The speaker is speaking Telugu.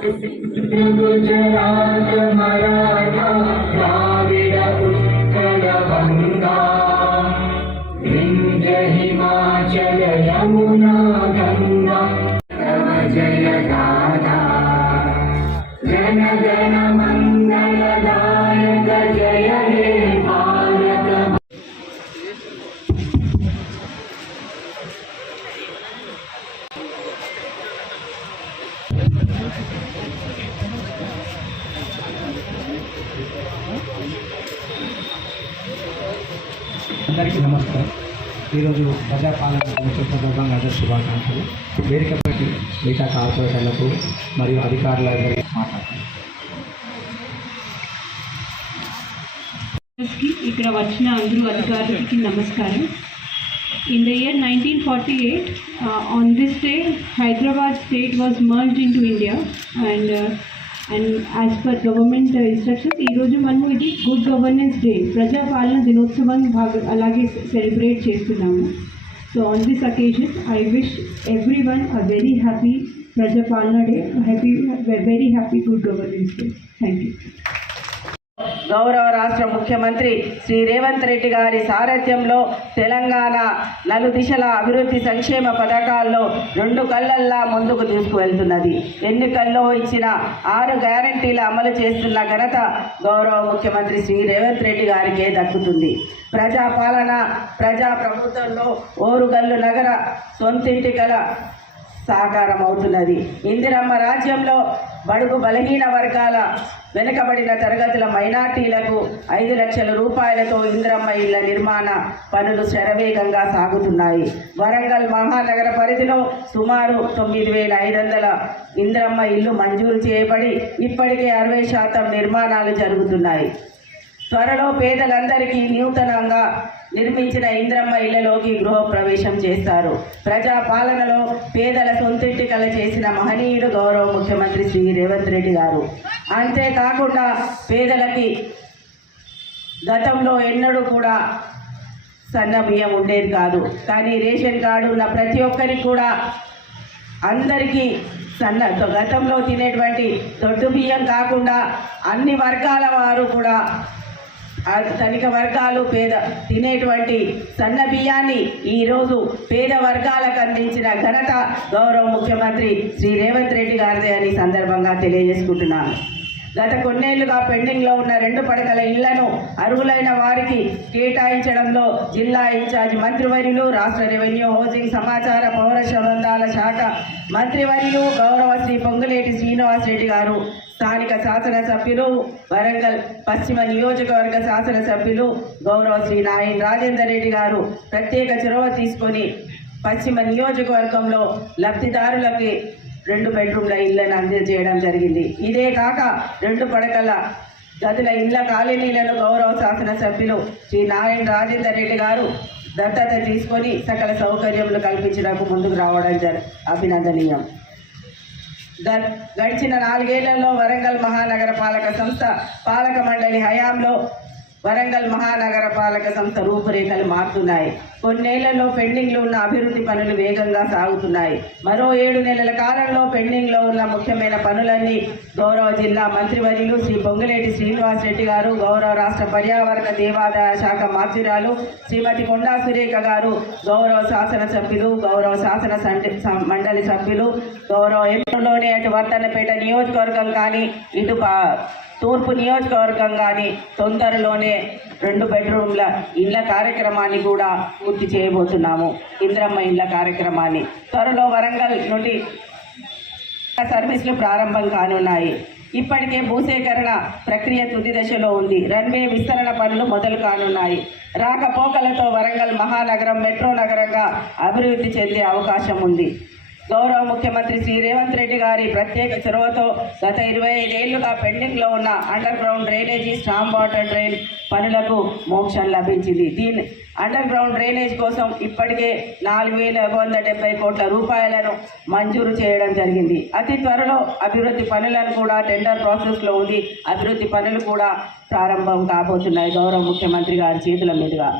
गुजरात मराठा द्राविड उत्कल गंगा विंध्य हिमाचल यमुना गंगा तव जय दादा जन गण मंगलदायक जय हे भारत। అందరికీ నమస్కారం। ఈరోజు ప్రజాపాలన సందర్భంగా అందరి శుభాకాంక్షలు। వేదికపై మిగతా కార్పొరేటర్లకు మరియు అధికారులందరికీ మాట్లాడుతున్నాను। ఇక్కడ వచ్చిన అందరూ అధికారులకి నమస్కారం। In the year 1948, on this day, Hyderabad state was merged into India, and as per government instructions, ఈ రోజు మనము ఇది గుడ్ గవర్నెన్స్ డే ప్రజాపాలన దినోత్సవం అలాగే సెలబ్రేట్ చేస్తున్నాము। So on this occasion I wish everyone a very happy Prajapalana day, very happy good governance day. Thank you. గౌరవ రాష్ట్ర ముఖ్యమంత్రి శ్రీ రేవంత్ రెడ్డి గారి సారథ్యంలో తెలంగాణ నలుదిశల అభివృద్ధి సంక్షేమ పథకాల్లో రెండు కళ్ళల్లా ముందుకు తీసుకువెళ్తున్నది। ఎన్నికల్లో ఇచ్చిన 6 గ్యారంటీల అమలు చేస్తున్న ఘనత గౌరవ ముఖ్యమంత్రి శ్రీ రేవంత్ రెడ్డి గారికే దక్కుతుంది। ప్రజాపాలన ప్రజా ప్రభుత్వంలో ఓరుగల్లు నగర సొంతింటి కల సాకారం అవుతున్నది। ఇందిరమ్మ రాజ్యంలో బడుగు బలహీన వర్గాల వెనుకబడిన తరగతుల మైనార్టీలకు 5 లక్షల రూపాయలతో ఇందిరమ్మ ఇళ్ల నిర్మాణ పనులు శరవేగంగా సాగుతున్నాయి। వరంగల్ మహానగర పరిధిలో సుమారు 9,500 ఇందిరమ్మ ఇళ్లు మంజూరు చేయబడి ఇప్పటికే 60% నిర్మాణాలు జరుగుతున్నాయి। త్వరలో పేదలందరికీ నూతనంగా నిర్మించిన ఇందిరమ్మ ఇళ్లలోకి గృహప్రవేశం చేస్తారు। ప్రజాపాలనలో పేదల సొంతింటి కల చేసిన మహనీయుడు గౌరవ ముఖ్యమంత్రి శ్రీ రేవంత్ రెడ్డి గారు। అంతేకాకుండా పేదలకి గతంలో ఎన్నడూ కూడా సన్న బియ్యం ఉండేది కాదు, కానీ రేషన్ కార్డు ఉన్న ప్రతి ఒక్కరికి కూడా అందరికీ గతంలో తినేటువంటి దొడ్డు బియ్యం కాకుండా అన్ని వర్గాల వారు కూడా ధనిక వర్గాలు పేద తినేటువంటి సన్న బియ్యాన్ని ఈరోజు పేద వర్గాలకు అందించిన ఘనత గౌరవ ముఖ్యమంత్రి శ్రీ రేవంత్ రెడ్డి గారిదే అని సందర్భంగా తెలియజేసుకుంటున్నాను। గత కొన్నేళ్లుగా పెండింగ్లో ఉన్న 2 పడకల ఇళ్లను అర్హులైన వారికి కేటాయించడంలో జిల్లా ఇన్ఛార్జ్ మంత్రివర్యులు, రాష్ట్ర రెవెన్యూ, హౌసింగ్, సమాచార పౌర సంబంధాల శాఖ మంత్రివర్యులు గౌరవ శ్రీ పొంగులేటి శ్రీనివాసరెడ్డి గారు, స్థానిక శాసనసభ్యులు, వరంగల్ పశ్చిమ నియోజకవర్గ శాసనసభ్యులు గౌరవ శ్రీ నాయన్ రాజేందర్ రెడ్డి గారు ప్రత్యేక చొరవ తీసుకొని పశ్చిమ నియోజకవర్గంలో లబ్ధిదారులకి 2 బెడ్రూమ్ల ఇళ్లను అందజేయడం జరిగింది। ఇదే కాక 2 పడకల గదుల ఇళ్ల కాలనీలను గౌరవ శాసనసభ్యులు శ్రీ నాయన్ రాజేందర్ రెడ్డి గారు దత్తత తీసుకొని సకల సౌకర్యములు కల్పించడానికి ముందుకు రావడం అభినందనీయం। గడిచిన 4 ఏళ్లలో వరంగల్ మహానగర పాలక సంస్థ పాలక మండలి హయాంలో వరంగల్ మహానగర పాలక సంస్థ రూపురేఖలు మారుతున్నాయి। కొన్నేళ్లలో పెండింగ్లో ఉన్న అభివృద్ధి పనులు వేగంగా సాగుతున్నాయి। మరో 7 నెలల కాలంలో పెండింగ్లో ఉన్న ముఖ్యమైన పనులన్నీ గౌరవ జిల్లా మంత్రివర్యులు శ్రీ పొంగులేటి శ్రీనివాసరెడ్డి గారు, గౌరవ రాష్ట్ర పర్యావరణ దేవాదాయ శాఖ మంత్రురాలు శ్రీమతి కొండా సురేఖ గారు, గౌరవ శాసనసభ్యులు, గౌరవ శాసన మండలి సభ్యులు, గౌరవ ఎంపీలోనే అటు వర్ధన్నపేట నియోజకవర్గం కానీ ఇటు తూర్పు నియోజకవర్గం కానీ తొందరలోనే 2 బెడ్రూమ్ల ఇళ్ల కార్యక్రమాన్ని కూడా పూర్తి చేయబోతున్నాము। ఇందిరమ్మ ఇళ్ల కార్యక్రమాన్ని త్వరలో వరంగల్ నుండి సర్వీసులు ప్రారంభం కానున్నాయి। ఇప్పటికే భూసేకరణ ప్రక్రియ తుది దశలో ఉంది। రన్వే విస్తరణ పనులు మొదలు కానున్నాయి। రాకపోకలతో వరంగల్ మహానగరం మెట్రో నగరంగా అభివృద్ధి చెందే అవకాశం ఉంది। గౌరవ ముఖ్యమంత్రి శ్రీ రేవంత్ రెడ్డి గారి ప్రత్యేక చొరవతో గత 25 ఏళ్లుగా పెండింగ్లో ఉన్న under ground drainage, storm water drain పనులకు మోక్షం లభించింది। దీని అండర్ గ్రౌండ్ డ్రైనేజ్ కోసం ఇప్పటికే 4,170 కోట్ల రూపాయలను మంజూరు చేయడం జరిగింది। అతి త్వరలో అభివృద్ధి పనులను కూడా టెండర్ ప్రాసెస్లో ఉంది। అభివృద్ధి పనులు కూడా ప్రారంభం కాబోతున్నాయి గౌరవ ముఖ్యమంత్రి గారి చేతుల మీదుగా।